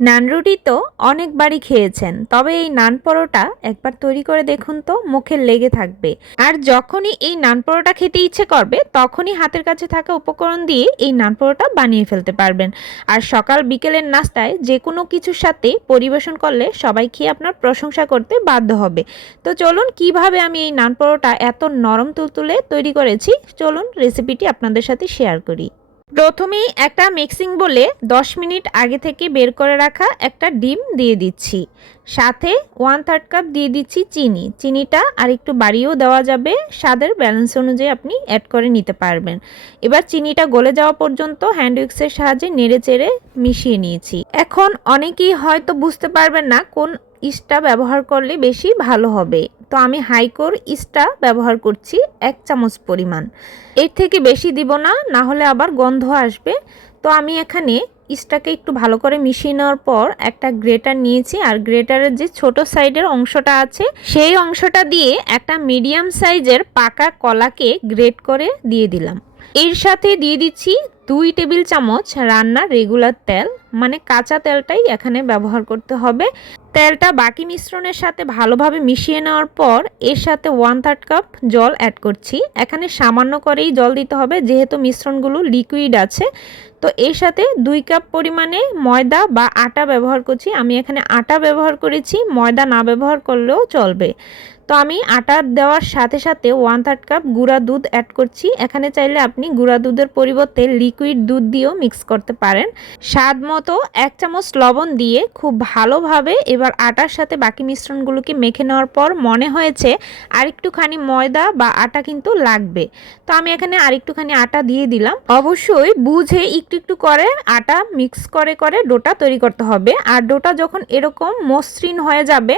নান রুটি তো অনেকবারই খেয়েছেন, তবে এই নান পরোটা একবার তৈরি করে দেখুন তো, মুখে লেগে থাকবে। আর যখনই এই নান পরোটা খেতে ইচ্ছে করবে তখনই হাতের কাছে থাকা উপকরণ দিয়ে এই নান পরোটা বানিয়ে ফেলতে পারবেন। আর সকাল বিকেলের নাস্তায় যে কোনো কিছুর সাথে পরিবেশন করলে সবাই খেয়ে আপনার প্রশংসা করতে বাধ্য হবে। তো চলুন কিভাবে আমি এই নান পরোটা এত নরম তুলতুলে তৈরি করেছি, চলুন রেসিপিটি আপনাদের সাথে শেয়ার করি। প্রথমেই একটা মিক্সিং বলে 10 মিনিট আগে থেকে বের করে রাখা একটা ডিম দিয়ে দিচ্ছি। সাথে 1/3 কাপ দিয়ে দিচ্ছি চিনি। চিনিটা আর একটু বাড়িয়েও দেওয়া যাবে, স্বাদের ব্যালেন্স অনুযায়ী আপনি অ্যাড করে নিতে পারবেন। এবার চিনিটা গলে যাওয়া পর্যন্ত হ্যান্ড উইক্সের সাহায্যে নেড়ে চেড়ে মিশিয়ে নিয়েছি। এখন অনেকেই হয়তো বুঝতে পারবেন না কোন ইস্টটা ব্যবহার করলে বেশি ভালো হবে। তো আমি হাইকোর ইস্টটা ব্যবহার করছি 1 চামচ পরিমাণ। এর থেকে বেশি দিব না, না হলে আবার গন্ধ আসবে। তো আমি এখানে ইস্টটাকে একটু ভালো করে মিশিয়ে নেওয়ার পর একটা গ্রেটার নিয়েছি, আর গ্রেটারের যে ছোট সাইডের অংশটা আছে সেই অংশটা দিয়ে একটা মিডিয়াম সাইজের পাকা কলাকে গ্রেট করে দিয়ে দিলাম। এর সাথে দিয়ে দিচ্ছি 2 টেবিল চামচ রান্নার রেগুলার তেল, মানে কাঁচা তেলটাই এখানে ব্যবহার করতে হবে। তেলটা বাকি মিশ্রণের সাথে ভালোভাবে মিশিয়ে নেওয়ার পর এর সাথে 1/3 কাপ জল অ্যাড করছি। এখানে সামান্য করেই জল দিতে হবে যেহেতু মিশ্রণগুলো লিকুইড আছে। তো এর সাথে 2 কাপ পরিমাণে ময়দা বা আটা ব্যবহার করছি। আমি এখানে আটা ব্যবহার করেছি, ময়দা না ব্যবহার করলেও চলবে। তো আমি আটা দেওয়ার সাথে সাথে 1/3 কাপ গুঁড়া দুধ অ্যাড করছি। এখানে চাইলে আপনি গুঁড়া দুধের পরিবর্তে লিকুইড দুধ দিয়েও মিক্স করতে পারেন। স্বাদ মতো 1 চামচ লবণ দিয়ে খুব ভালোভাবে এবার আটার সাথে বাকি মিশ্রণগুলোকে মেখে নেওয়ার পর মনে হয়েছে আরেকটুখানি ময়দা বা আটা কিন্তু লাগবে। তো আমি এখানে আরেকটুখানি আটা দিয়ে দিলাম। অবশ্যই বুঝে একটু একটু করে আটা মিক্স করে করে ডোটা তৈরি করতে হবে। আর ডোটা যখন এরকম মসৃণ হয়ে যাবে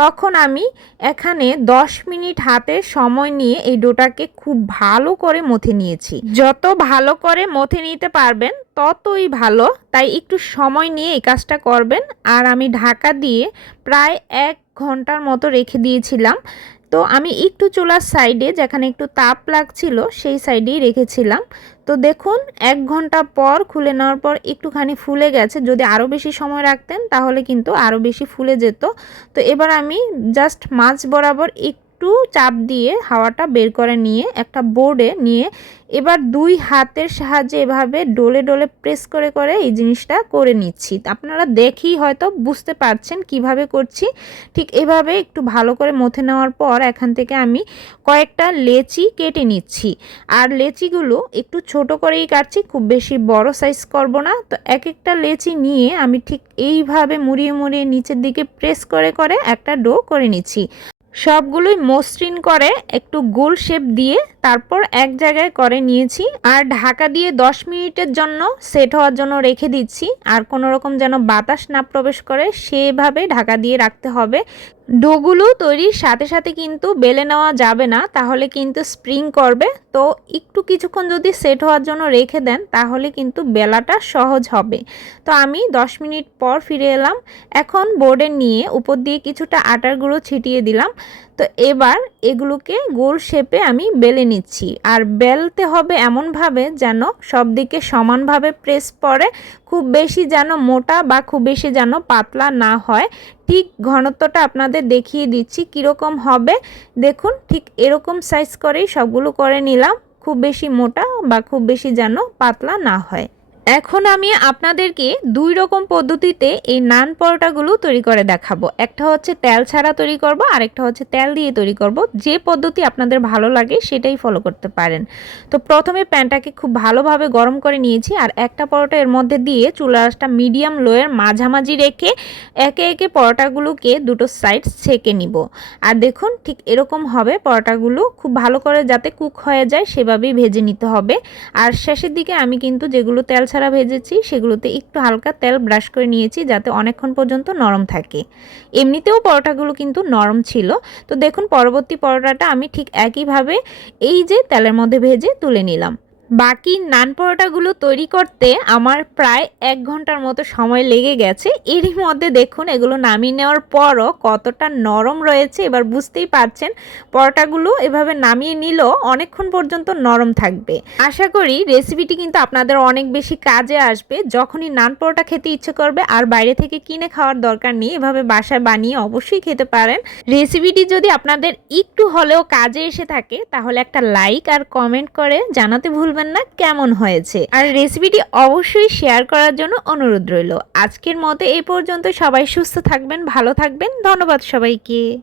তখন আমি এখানে 10 মিনিট হাতে সময় নিয়ে এই ডোটাকে খুব ভালো করে মথে নিয়েছি। যত ভালো করে মথে নিতে পারবেন ততই ভালো, তাই একটু সময় নিয়ে এই কাজটা করবেন। আর আমি ঢাকা দিয়ে প্রায় 1 ঘন্টার মতো রেখে দিয়েছিলাম। তো আমি একটু চুলার সাইডে যেখানে একটু তাপ লাগছিল সেই সাইডেই রেখেছিলাম। তো দেখুন 1 ঘন্টা পর খুলে নেওয়ার পর একটুখানি ফুলে গেছে। যদি আরও বেশি সময় রাখতেন তাহলে কিন্তু আরও বেশি ফুলে যেত। তো এবার আমি জাস্ট মাঝ বরাবর একটু চাপ দিয়ে হাওয়াটা বের করে নিয়ে একটা বোর্ডে নিয়ে এবার 2 হাতের সাহায্যে এভাবে ডলে ডলে প্রেস করে করে এই জিনিসটা করে নিচ্ছি। আপনারা দেখেই হয়তো বুঝতে পারছেন কিভাবে করছি। ঠিক এভাবে একটু ভালো করে মথে নেওয়ার পর এখান থেকে আমি কয়েকটা লেচি কেটে নিচ্ছি। আর লেচিগুলো একটু ছোট করেই কাটছি, খুব বেশি বড় সাইজ করব না। তো এক একটা লেচি নিয়ে আমি ঠিক এইভাবে মুড়িয়ে মুড়িয়ে নিচের দিকে প্রেস করে করে একটা ডো করে নিচ্ছি। সবগুলোই মসৃণ করে একটু গোল শেপ দিয়ে তারপর এক জায়গায় করে নিয়েছি। আর ঢাকা দিয়ে 10 মিনিটের জন্য সেট হওয়ার জন্য রেখে দিচ্ছি। আর কোনো রকম যেন বাতাস না প্রবেশ করে সেভাবে ঢাকা দিয়ে রাখতে হবে। ডোগুলো তৈরির সাথে সাথে কিন্তু বেলে নেওয়া যাবে না, তাহলে কিন্তু স্প্রিং করবে। তো একটু কিছুক্ষণ যদি সেট হওয়ার জন্য রেখে দেন তাহলে কিন্তু বেলাটা সহজ হবে। তো আমি 10 মিনিট পর ফিরে এলাম। এখন বোর্ডে নিয়ে উপর দিয়ে কিছুটা আটার গুঁড়ো ছিটিয়ে দিলাম। তো এবার এগুলোকে গোল শেপে আমি বেলে নিচ্ছি। আর বেলতে হবে এমনভাবে যেন সব দিকে সমানভাবে প্রেস পড়ে, খুব বেশি যেন মোটা বা খুব বেশি যেন পাতলা না হয়। ঠিক ঘনত্বটা আপনাদের দেখিয়ে দিচ্ছি কীরকম হবে। দেখুন ঠিক এরকম সাইজ করেই সবগুলো করে নিলাম, খুব বেশি মোটা বা খুব বেশি যেন পাতলা না হয়। এখন আমি আপনাদেরকে 2 রকম পদ্ধতিতে এই নান পরোটাগুলো তৈরি করে দেখাবো। একটা হচ্ছে তেল ছাড়া তৈরি করব, আরেকটা হচ্ছে তেল দিয়ে তৈরি করব। যে পদ্ধতি আপনাদের ভালো লাগে সেটাই ফলো করতে পারেন। তো প্রথমে প্যানটাকে খুব ভালোভাবে গরম করে নিয়েছি, আর একটা পরোটা এর মধ্যে দিয়ে চুলার আঁচটা মিডিয়াম লোয়ের মাঝামাঝি রেখে একে একে পরোটাগুলোকে দুটো সাইড ছেঁকে নিব। আর দেখুন ঠিক এরকম হবে। পরোটাগুলো খুব ভালো করে যাতে কুক হয়ে যায় সেভাবেই ভেজে নিতে হবে। আর শেষের দিকে আমি কিন্তু যেগুলো তেল ছাড়া ভেজেছি সেগুলোতে একটু হালকা তেল ব্রাশ করে নিয়েছি যাতে অনেকক্ষণ পর্যন্ত নরম থাকে। এমনিতেও পরোটাগুলো কিন্তু নরম ছিল। তো দেখুন পরবর্তী পরোটাটা আমি ঠিক একইভাবে এই যে তেলের মধ্যে ভেজে তুলে নিলাম। বাকি নান পরোটাগুলো তৈরি করতে আমার প্রায় ১ ঘন্টার মতো সময় লেগে গেছে। এরই মধ্যে দেখুন এগুলো নামিয়ে নেওয়ার পরও কতটা নরম রয়েছে। এবার বুঝতেই পারছেন পরোটাগুলো এভাবে নামিয়ে নিলেও অনেকক্ষণ পর্যন্ত নরম থাকবে। আশা করি রেসিপিটি কিন্তু আপনাদের অনেক বেশি কাজে আসবে। যখনই নান পরোটা খেতে ইচ্ছে করবে আর বাইরে থেকে কিনে খাওয়ার দরকার নেই, এভাবে বাসায় বানিয়ে অবশ্যই খেতে পারেন। রেসিপিটি যদি আপনাদের একটু হলেও কাজে এসে থাকে তাহলে একটা লাইক আর কমেন্ট করে জানাতে ভুলবেন না কেমন হয়েছে। আর রেসিপিটি অবশ্যই শেয়ার করার জন্য অনুরোধ রইল। আজকের মতো এই পর্যন্ত। সবাই সুস্থ থাকবেন, ভালো থাকবেন। ধন্যবাদ সবাইকে।